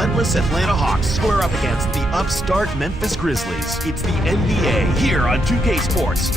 relentless Atlanta Hawks square up against the upstart Memphis Grizzlies. It's the NBA here on 2K Sports.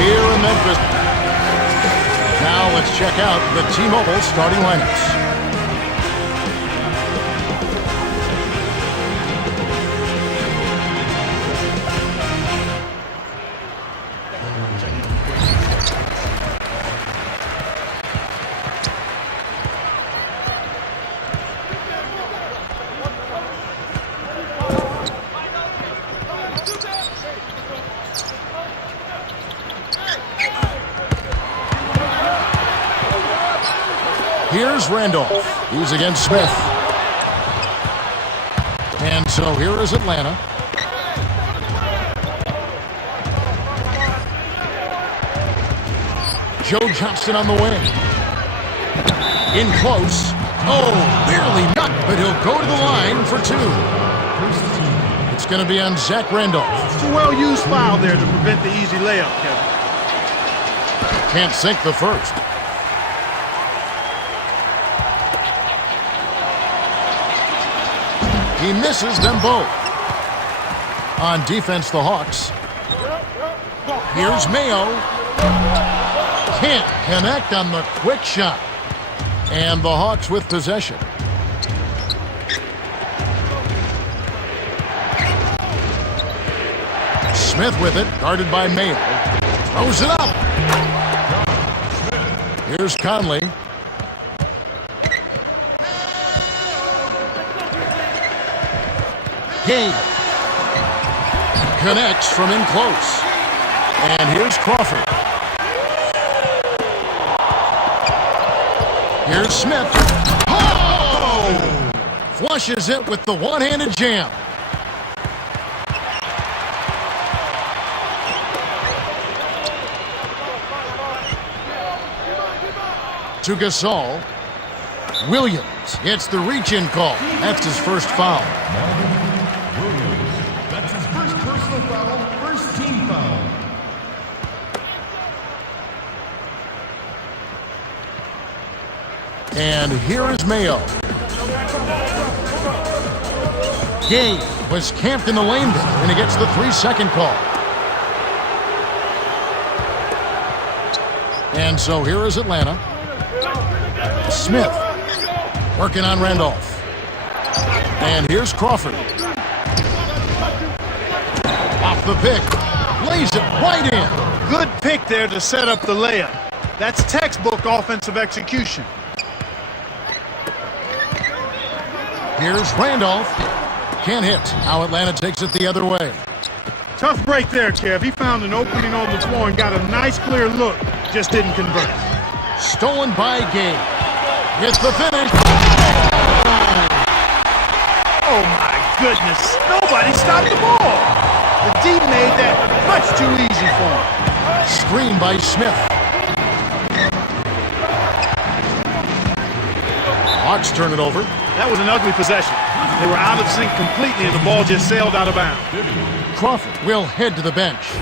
Here in Memphis. Now let's check out the T-Mobile starting lineups. Here's Randolph. He's against Smith. And so here is Atlanta. Joe Johnston on the wing. In close. Oh, barely not, but he'll go to the line for two. It's going to be on Zach Randolph. It's a well-used foul there to prevent the easy layup, Kevin. Can't sink the first. He misses them both. On defense, the Hawks. Here's Mayo. Can't connect on the quick shot. And the Hawks with possession. Smith with it, guarded by Mayo. Throws it up. Here's Conley. Game connects from in close. And here's Crawford. Here's Smith. Oh! Flushes it with the one-handed jam. To Gasol. Williams gets the reach-in call. That's his first foul. That's his first personal foul, first team foul. And here is Mayo. Game was camped in the lane there, and he gets the 3-second call. And so here is Atlanta. Smith working on Randolph. And here's Crawford. Off the pick. Lays it right in. Good pick there to set up the layup. That's textbook offensive execution. Here's Randolph. Can't hit. Now Atlanta takes it the other way. Tough break there, Kev. He found an opening on the floor and got a nice clear look. Just didn't convert. Stolen by Gabe. It's the finish. Oh my goodness. Nobody stopped the ball. The D made that much too easy for him. Screen by Smith. Hawks turn it over. That was an ugly possession. They were out of sync completely and the ball just sailed out of bounds. Crawford will head to the bench.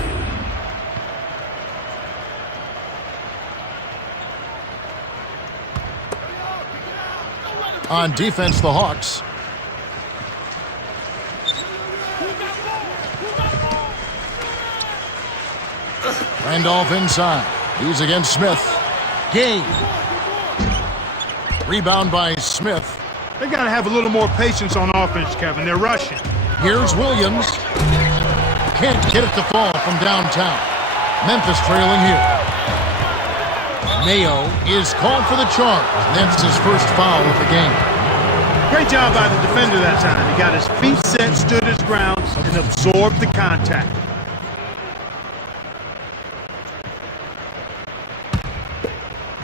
On defense, the Hawks. Randolph inside. He's against Smith. Game. Rebound by Smith. They got to have a little more patience on offense, Kevin. They're rushing. Here's Williams. Can't get it to fall from downtown. Memphis trailing here. Mayo is called for the charge. That's his first foul of the game. Great job by the defender that time. He got his feet set, stood his ground, and absorbed the contact.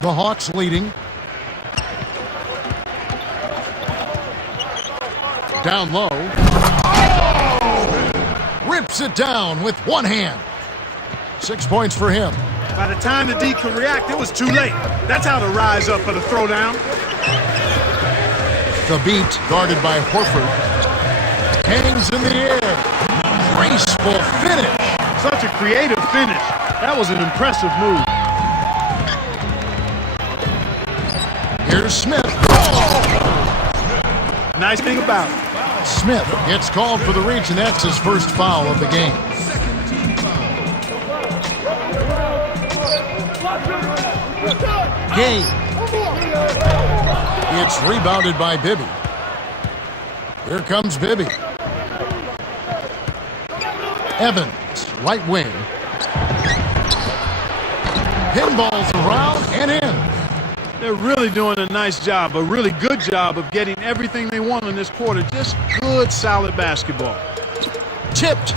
The Hawks leading. Down low. Rips it down with one hand. 6 points for him. By the time the D could react, it was too late. That's how to rise up for the throwdown. The beat, guarded by Horford, hangs in the air. Graceful finish. Such a creative finish. That was an impressive move. Here's Smith. Nice thing about it. Smith gets called for the reach, and that's his first foul of the game. Gay. It's rebounded by Bibby. Here comes Bibby. Evans, right wing. Pinballs around and in. They're really doing a nice job, a really good job of getting everything they want in this quarter. Just good, solid basketball. Tipped.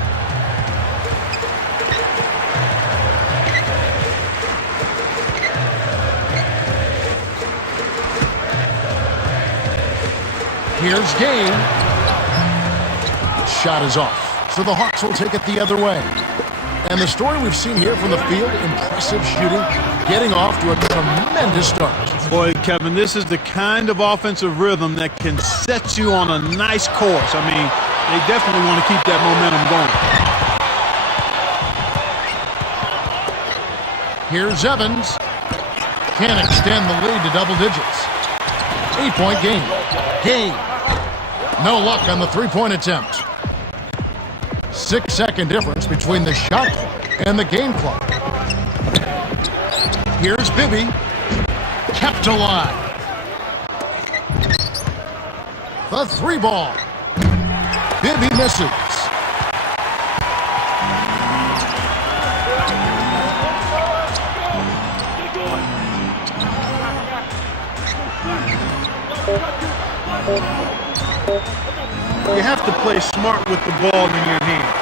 Here's Game. Shot is off. So the Hawks will take it the other way. And the story we've seen here from the field, impressive shooting, getting off to a tremendous start. Boy, Kevin, this is the kind of offensive rhythm that can set you on a nice course. I mean, they definitely want to keep that momentum going. Here's Evans. Can't extend the lead to double digits. 8-point game. Game. No luck on the three-point attempt. 6-second difference between the shot clock and the game clock. Here's Bibby. Kept alive. The three ball. Bibby misses. You have to play smart with the ball in your hand.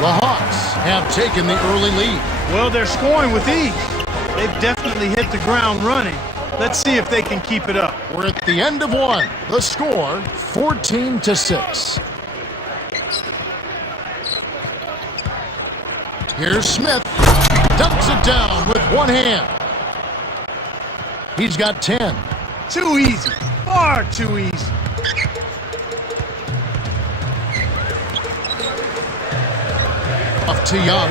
The Hawks have taken the early lead. Well, they're scoring with ease. They've definitely hit the ground running. Let's see if they can keep it up. We're at the end of one. The score, 14-6. Here's Smith. Dunks it down with one hand. He's got 10. Too easy. Far too easy. Off to Young.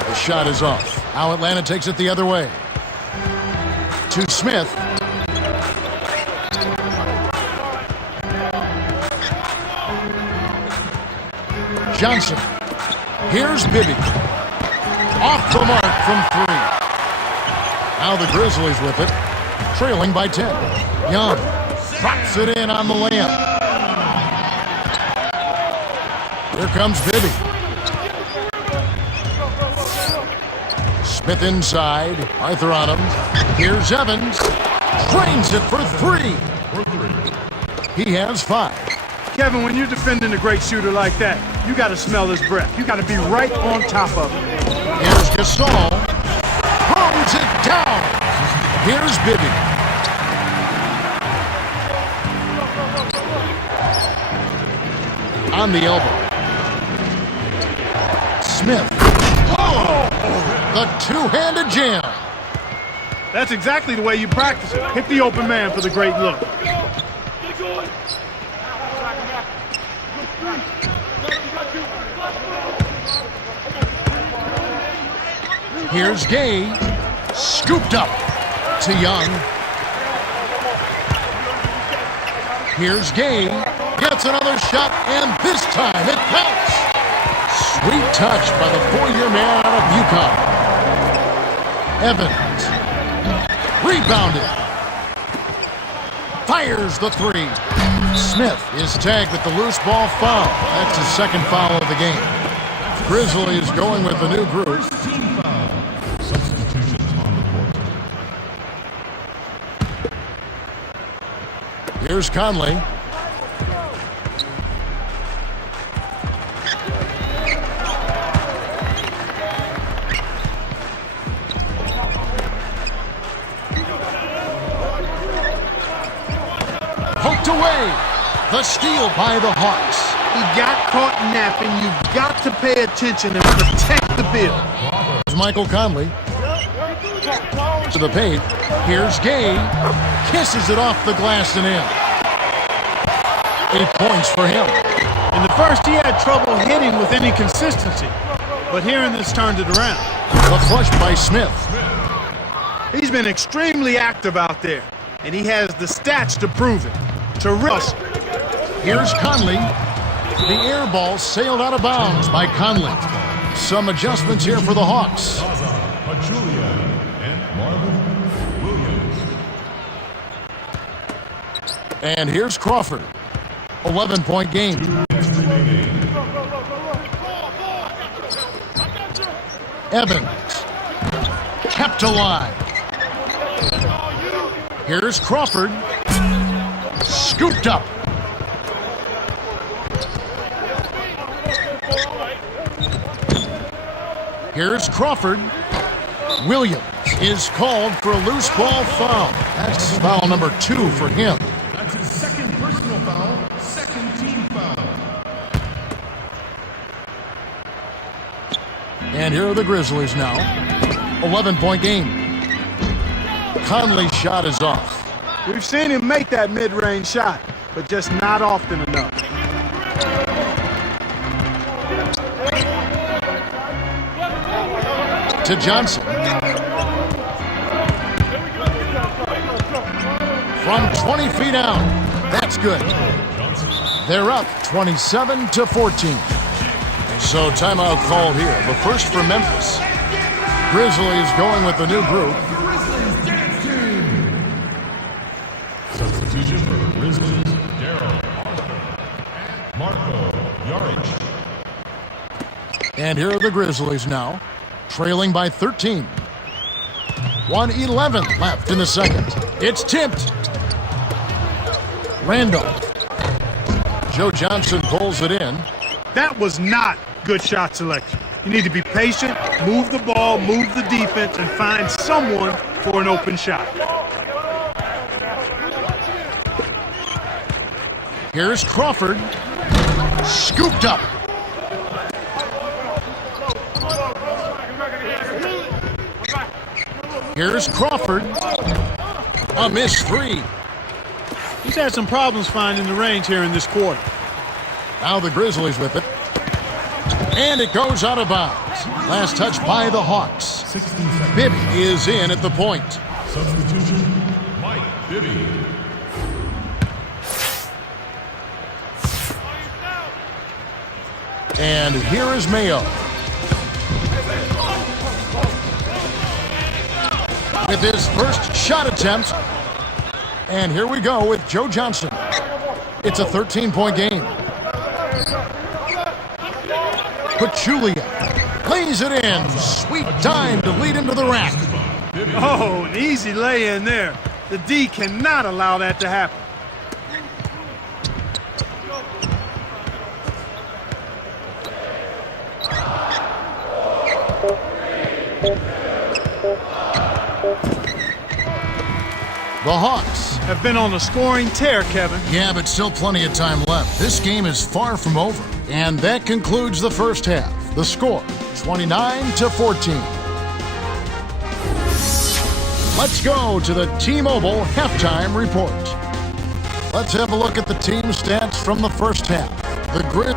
The shot is off. Now Atlanta takes it the other way. To Smith. Johnson. Here's Bibby. Off the mark from three. Now the Grizzlies with it, trailing by 10. Young drops it in on the layup. Here comes Bibby. Smith inside. Arthur on him. Here's Evans. Drains it for three. He has 5. Kevin, when you're defending a great shooter like that, you got to smell his breath. You got to be right on top of him. Here's Gasol. Throws it down. Here's Bibby. On the elbow. Smith. Oh! The two-handed jam. That's exactly the way you practice it. Hit the open man for the great look. Here's Gay. Scooped up to Young. Here's Gay. Gets another shot, and this time it counts. Sweet touch by the 4-year man out of UConn. Evans. Rebounded. Fires the three. Smith is tagged with the loose ball foul. That's his second foul of the game. Grizzlies going with the new group. First team foul. Substitutions on the court. Here's Conley. Poked away. The steal by the Hawks. He got caught napping. You've got to pay attention and protect the bill. Here's Michael Conley. To the paint. Here's Gay. Kisses it off the glass and in. 8 points for him. In the first, he had trouble hitting with any consistency. But here in this turned it around. The flush by Smith. He's been extremely active out there. And he has the stats to prove it. Terrific. Here's Conley. The air ball sailed out of bounds by Conley. Some adjustments here for the Hawks. Pachulia and Marvin Williams. And here's Crawford. 11-point game. Evans. Kept alive. Here's Crawford. Scooped up. Here's Crawford. Williams is called for a loose ball foul. That's foul number 2 for him. That's his second personal foul, second team foul. And here are the Grizzlies now. 11-point game. Conley's shot is off. We've seen him make that mid-range shot, but just not often enough. To Johnson. From 20 feet out. That's good. They're up 27-14. So timeout called here. The first for Memphis. Grizzlies going with the new group. Substitution for the Grizzlies, Daryl Marco Yaric. And here are the Grizzlies now, trailing by 13. 1:11 left in the second. It's tipped. Randolph. Joe Johnson pulls it in. That was not good shot selection. You need to be patient, move the ball, move the defense, and find someone for an open shot. Here's Crawford. Scooped up. Here's Crawford. A missed 3. He's had some problems finding the range here in this quarter. Now the Grizzlies with it. And it goes out of bounds. Last touch by the Hawks. 16 seconds. Bibby is in at the point. Substitution, Mike Bibby. And here is Mayo. With his first shot attempt. And here we go with Joe Johnson. It's a 13-point game. Pachulia lays it in. Sweet time to lead him to the rack. Oh, an easy lay-in there. The D cannot allow that to happen. The Hawks have been on a scoring tear, Kevin. Yeah, but still plenty of time left. This game is far from over. And that concludes the first half. The score, 29-14. Let's go to the T-Mobile halftime report. Let's have a look at the team stats from the first half. The Grizz.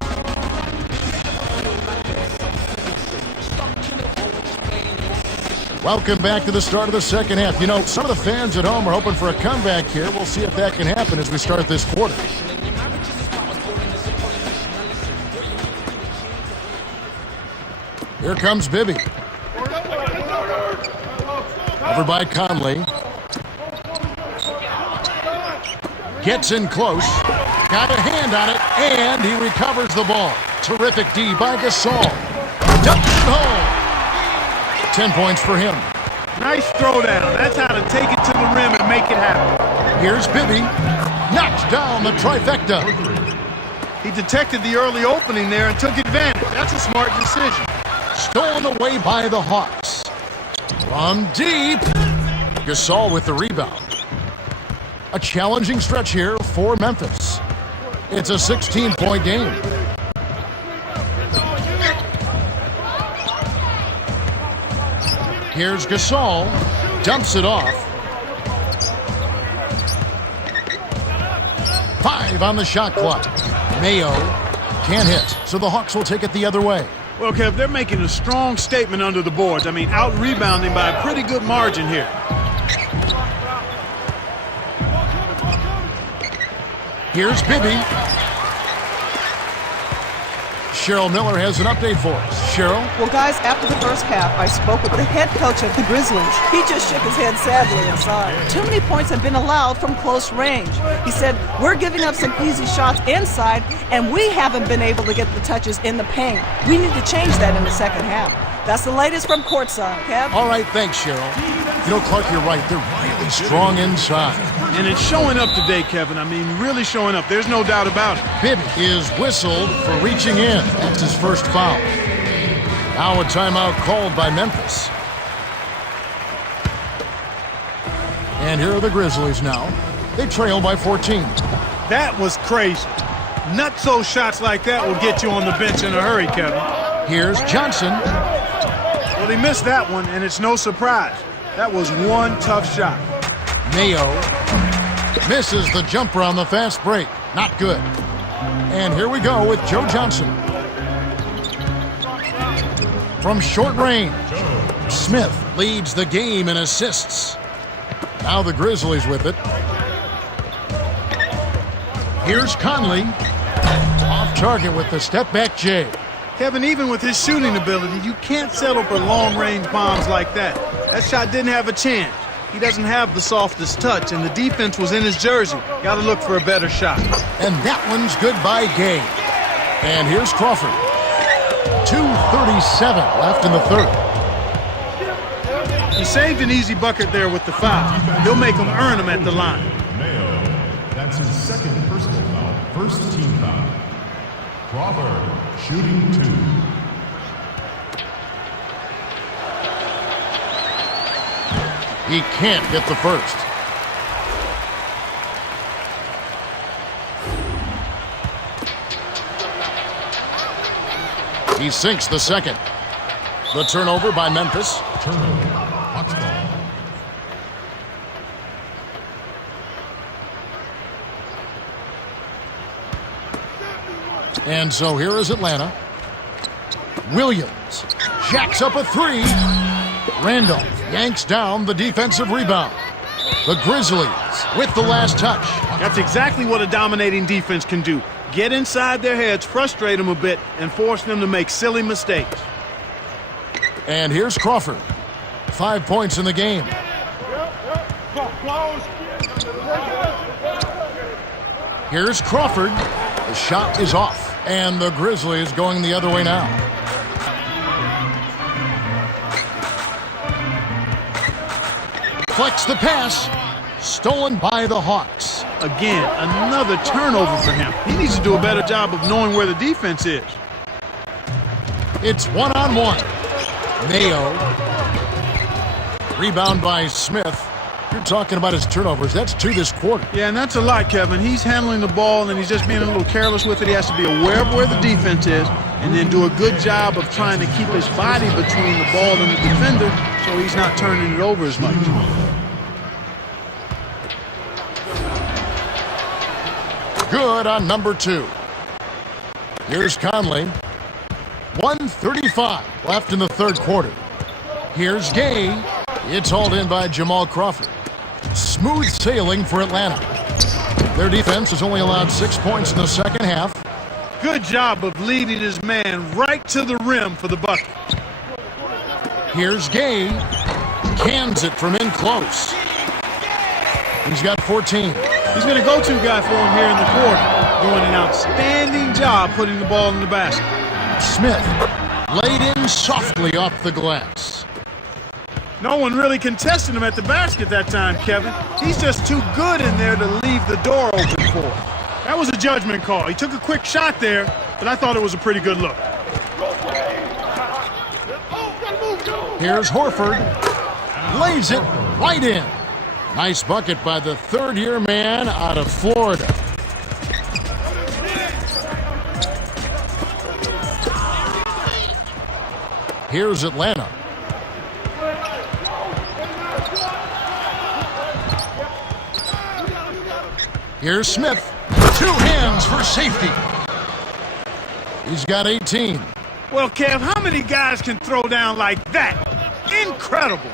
Welcome back to the start of the second half. You know, some of the fans at home are hoping for a comeback here. We'll see if that can happen as we start this quarter. Here comes Bibby. Over by Conley. Gets in close. Got a hand on it, and he recovers the ball. Terrific D by Gasol. Dumps it home. 10 points for him. Nice throwdown. That's how to take it to the rim and make it happen. Here's Bibby. Knocks down the trifecta. He detected the early opening there and took advantage. That's a smart decision. Stolen away by the Hawks. From deep. Gasol with the rebound. A challenging stretch here for Memphis. It's a 16-point game. Here's Gasol. Dumps it off. 5 on the shot clock. Mayo can't hit, so the Hawks will take it the other way. Well, Kev, they're making a strong statement under the boards. I mean, out-rebounding by a pretty good margin here. Here's Bibby. Cheryl Miller has an update for us. Cheryl? Well, guys, after the first half, I spoke with the head coach of the Grizzlies. He just shook his head sadly and sighed. Too many points have been allowed from close range. He said, we're giving up some easy shots inside, and we haven't been able to get the touches in the paint. We need to change that in the second half. That's the latest from courtside, Kev. All right, thanks, Cheryl. You know, Clark, you're right. They're really strong inside. And it's showing up today, Kevin. I mean, really showing up. There's no doubt about it. Bibby is whistled for reaching in. That's his first foul. Now a timeout called by Memphis. And here are the Grizzlies now. They trail by 14. That was crazy. Nutso shots like that will get you on the bench in a hurry, Kevin. Here's Johnson. Well, he missed that one, and it's no surprise. That was one tough shot. Mayo misses the jumper on the fast break. Not good. And here we go with Joe Johnson. From short range, Smith leads the game in assists. Now the Grizzlies with it. Here's Conley. Off target with the step-back J. Kevin, even with his shooting ability, you can't settle for long-range bombs like that. That shot didn't have a chance. He doesn't have the softest touch, and the defense was in his jersey. Got to look for a better shot. And that one's good by Gay. And here's Crawford. 2:37 left in the third. He saved an easy bucket there with the foul. He'll make them earn them at the line. Mayo. That's his second personal foul. First team foul. Crawford, shooting 2. He can't get the first. He sinks the second. The turnover by Memphis. Turnover. Hawks ball. And so here is Atlanta. Williams jacks up a 3. Randolph yanks down the defensive rebound. The Grizzlies with the last touch. That's exactly what a dominating defense can do. Get inside their heads, frustrate them a bit, and force them to make silly mistakes. And here's Crawford. 5 points in the game. Here's Crawford. The shot is off. And the Grizzlies going the other way now. Flex the pass. Stolen by the Hawks. Again, another turnover for him. He needs to do a better job of knowing where the defense is. It's one-on-one. Mayo. Rebound by Smith. You're talking about his turnovers. That's 2 this quarter. Yeah, and that's a lot, Kevin. He's handling the ball, and he's just being a little careless with it. He has to be aware of where the defense is and then do a good job of trying to keep his body between the ball and the defender so he's not turning it over as much. Good on number 2. Here's Conley. 1:35 left in the third quarter. Here's Gay. It's hauled in by Jamal Crawford. Smooth sailing for Atlanta. Their defense has only allowed 6 points in the second half. Good job of leading his man right to the rim for the bucket. Here's Gay. Cans it from in close. He's got 14. He's been a go-to guy for him here in the quarter, doing an outstanding job putting the ball in the basket. Smith Laid in softly off the glass. No one really contested him at the basket that time, Kevin. He's just too good in there to leave the door open for him. That was a judgment call. He took a quick shot there, but I thought it was a pretty good look. Here's Horford. Lays it right in. Nice bucket by the third-year man out of Florida. Here's Atlanta. Here's Smith. Two hands for safety. He's got 18. Well, Kev, how many guys can throw down like that? Incredible.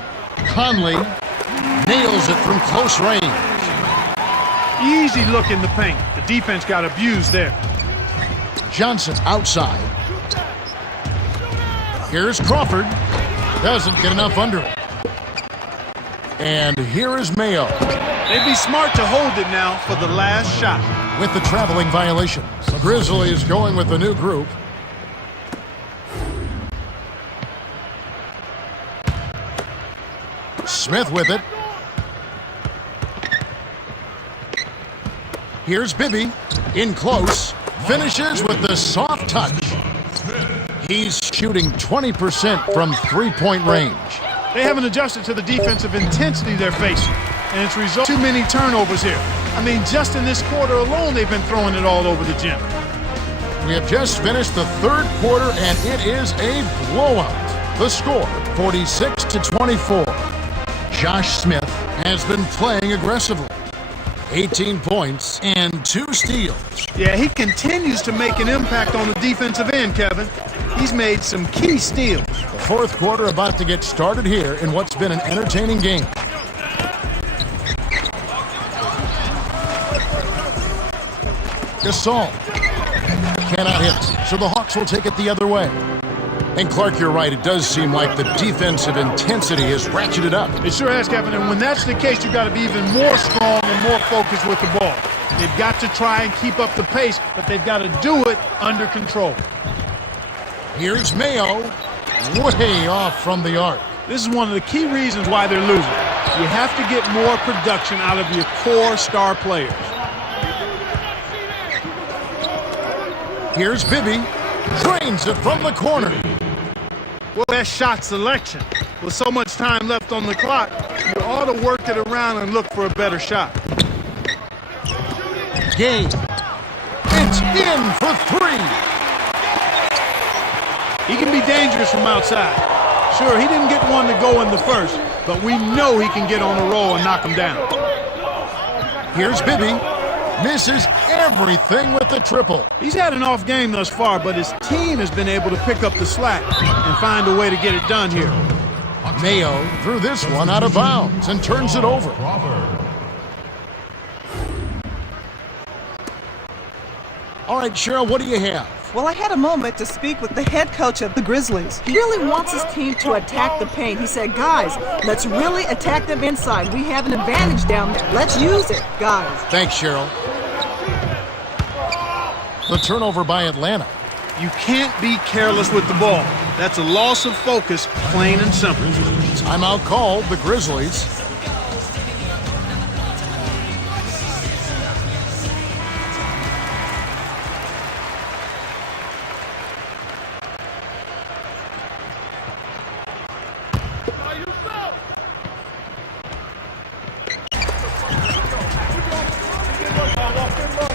Conley nails it from close range. Easy look in the paint. The defense got abused there. Johnson outside. Here's Crawford. Doesn't get enough under it. And here is Mayo. They'd be smart to hold it now for the last shot. With the traveling violation. Grizzlies going with the new group. Smith with it. Here's Bibby. In close. Finishes with the soft touch. He's shooting 20% from three-point range. They haven't adjusted to the defensive intensity they're facing, and it's resulted in too many turnovers here. I mean, just in this quarter alone, they've been throwing it all over the gym. We have just finished the third quarter, and it is a blowout. The score, 46-24. Josh Smith has been playing aggressively. 18 points and 2 steals. Yeah, he continues to make an impact on the defensive end, Kevin. He's made some key steals. The fourth quarter about to get started here in what's been an entertaining game. Gasol cannot hit, so the Hawks will take it the other way. And Clark, you're right. It does seem like the defensive intensity has ratcheted up. It sure has, Kevin. And when that's the case, you've got to be even more strong and more focused with the ball. They've got to try and keep up the pace, but they've got to do it under control. Here's Mayo, way off from the arc. This is one of the key reasons why they're losing. You have to get more production out of your core star players. Here's Bibby, drains it from the corner. Well, that shot selection. With so much time left on the clock, you ought to work it around and look for a better shot. Game. It's in for 3. He can be dangerous from outside. Sure, he didn't get one to go in the first, but we know he can get on a roll and knock him down. Here's Bibby. Misses everything with the triple. He's had an off game thus far, but his team has been able to pick up the slack and find a way to get it done here. Mayo threw this one out of bounds and turns it over. All right, Cheryl, what do you have? Well, I had a moment to speak with the head coach of the Grizzlies. He really wants his team to attack the paint. He said, guys, let's really attack them inside. We have an advantage down there. Let's use it, guys. Thanks, Cheryl. The turnover by Atlanta. You can't be careless with the ball. That's a loss of focus, plain and simple. Timeout called, the Grizzlies.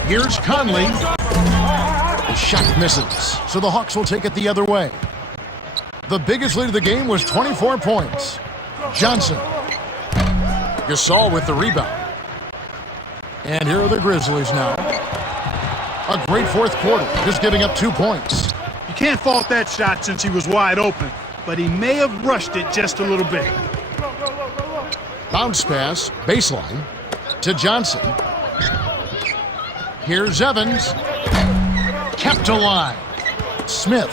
Here's Conley. The shot misses, so the Hawks will take it the other way. The biggest lead of the game was 24 points. Johnson. Gasol with the rebound. And here are the Grizzlies now. A great fourth quarter, just giving up 2 points. You can't fault that shot since he was wide open, but he may have rushed it just a little bit. Bounce pass, baseline, to Johnson. Here's Evans. Kept alive. Smith.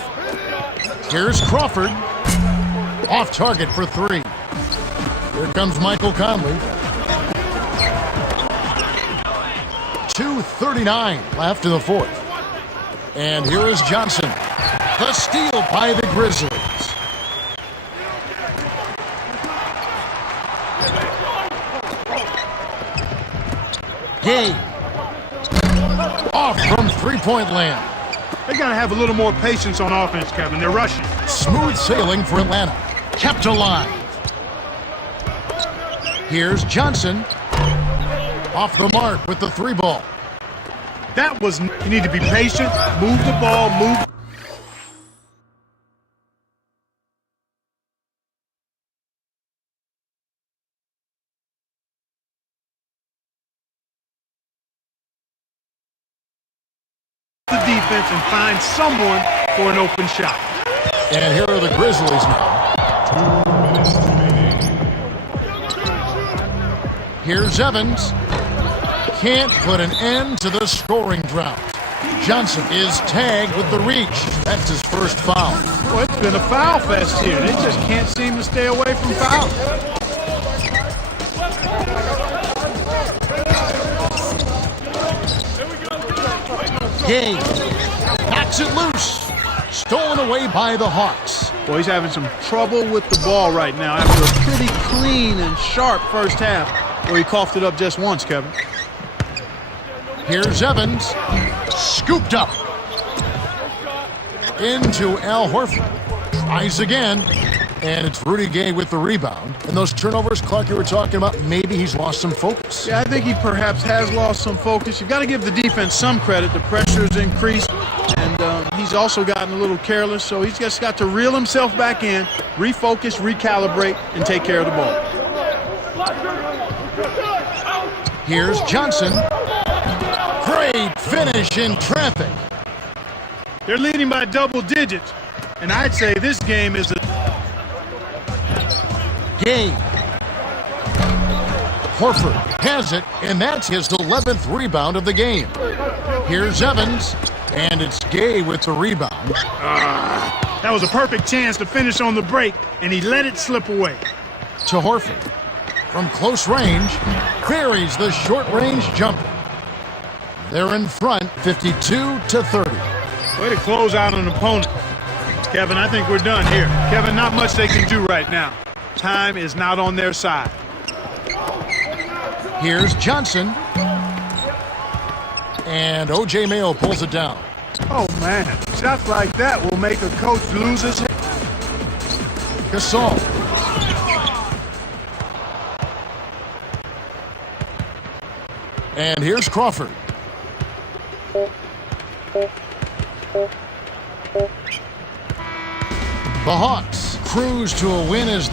Here's Crawford. Off target for 3. Here comes Michael Conley. 2:39 left in the fourth. And here is Johnson. The steal by the Grizzlies. Gabe. Off from three-point land. They got to have a little more patience on offense, Kevin. They're rushing. Smooth sailing for Atlanta. Kept alive. Here's Johnson. Off the mark with the three ball. That was, you need to be patient, move the ball, move. The defense and find someone for an open shot. And here are the Grizzlies now. 2 minutes remaining. Here's Evans. Can't put an end to the scoring drought. Johnson is tagged with the reach. That's his first foul. Well, it's been a foul fest here. They just can't seem to stay away from fouls. Gabe knocks it loose. Stolen away by the Hawks. Boy, he's having some trouble with the ball right now after a pretty clean and sharp first half where he coughed it up just once, Kevin. Here's Evans. Scooped up. Into Al Horford. Tries again. And it's Rudy Gay with the rebound. And those turnovers, Clark, you were talking about, maybe he's lost some focus. Yeah, I think he perhaps has lost some focus. You've got to give the defense some credit. The pressure's increased, and he's also gotten a little careless. So he's just got to reel himself back in, refocus, recalibrate, and take care of the ball. Here's Johnson. Great finish in traffic. They're leading by double digits, and I'd say this game is a Gabe. Horford has it, and that's his 11th rebound of the game. Here's Evans, and it's Gay with the rebound. that was a perfect chance to finish on the break, and he let it slip away. To Horford. From close range, buries the short-range jumper. They're in front, 52-30. Way to close out an opponent. Kevin, I think we're done here. Kevin, not much they can do right now. Time is not on their side. Here's Johnson. And O.J. Mayo pulls it down. Oh, man. Shots like that will make a coach lose his head. Gasol. And here's Crawford. The Hawks cruise to a win as